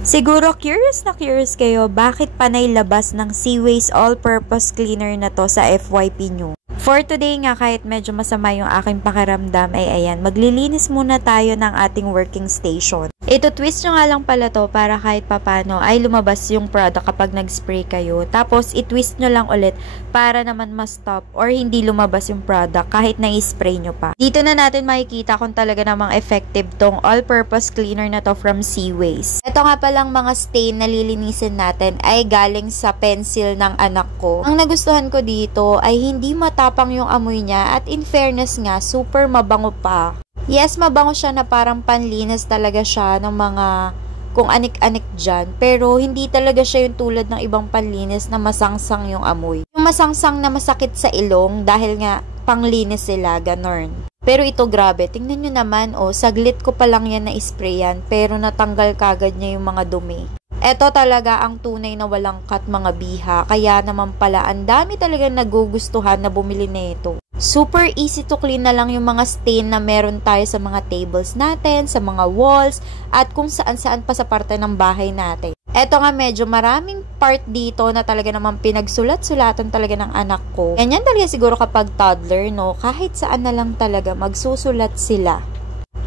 Siguro curious na curious kayo bakit panay labas ng Seaways all-purpose cleaner na to sa FYP nyo. For today nga, kahit medyo masama yung aking pakiramdam, ay ayan, maglilinis muna tayo ng ating working station. Ito, twist nyo nga lang pala to para kahit papano ay lumabas yung product kapag nag-spray kayo. Tapos, i-twist nyo lang ulit para naman ma-stop or hindi lumabas yung product kahit na-spray nyo pa. Dito na natin makikita kung talaga namang effective tong all-purpose cleaner na to from Seaways. Ito nga palang mga stain na lilinisin natin ay galing sa pencil ng anak ko. Ang nagustuhan ko dito ay hindi matapang yung amoy niya at in fairness nga, super mabango pa. Yes, mabango siya na parang panlinis talaga siya ng mga kung anik-anik dyan. Pero hindi talaga siya yung tulad ng ibang panlinis na masangsang yung amoy. Yung masangsang na masakit sa ilong dahil nga panglinis sila, ganon. Pero ito grabe, tingnan nyo naman, saglit ko pa lang yan na isprayan pero natanggal kagad niya yung mga dumi. Ito talaga ang tunay na walang cut mga biha, kaya naman pala ang dami talaga nagugustuhan na bumili nito. Super easy to clean na lang yung mga stain na meron tayo sa mga tables natin, sa mga walls, at kung saan-saan pa sa parte ng bahay natin. Eto nga medyo maraming part dito na talaga naman pinagsulat-sulatan talaga ng anak ko. Ganyan talaga siguro kapag toddler, no? Kahit saan na lang talaga magsusulat sila.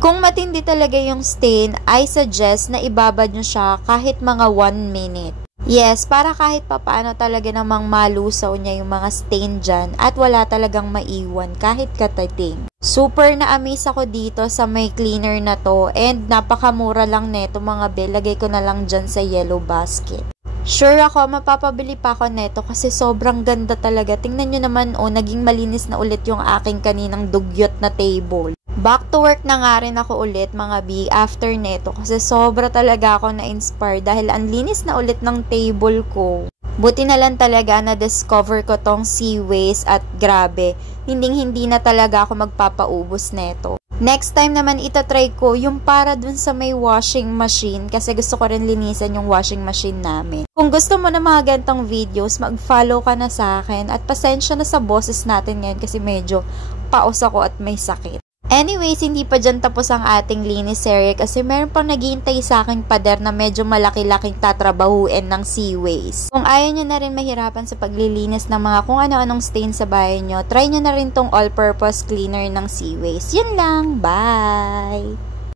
Kung matindi talaga yung stain, I suggest na ibabad nyo siya kahit mga 1 minute. Yes, para kahit papaano talaga namang malusaw niya yung mga stain dyan at wala talagang maiwan kahit katating. Super na-amaze ako dito sa may cleaner na to and napakamura lang neto mga be. Lagay ko na lang dyan sa yellow basket. Sure ako, mapapabili pa ako neto kasi sobrang ganda talaga. Tingnan nyo naman, naging malinis na ulit yung aking kaninang dugyot na table. Back to work na nga rin ako ulit mga B after neto kasi sobra talaga ako na-inspire dahil ang linis na ulit ng table ko. Buti na lang talaga na discover ko tong Seaways at grabe, hindi na talaga ako magpapaubos neto. Next time naman itatry ko yung para dun sa may washing machine kasi gusto ko rin linisan yung washing machine namin. Kung gusto mo na mga gantong videos, mag-follow ka na sa akin at pasensya na sa boses natin ngayon kasi medyo paos ako at may sakit. Anyways, hindi pa dyan tapos ang ating linis series kasi meron pang naghihintay sa aking pader na medyo malaki-laking tatrabahuin ng Seaways. Kung ayaw nyo na rin mahirapan sa paglilinis ng mga kung ano-anong stain sa bahay nyo, try nyo na rin tong all-purpose cleaner ng Seaways. Yun lang! Bye!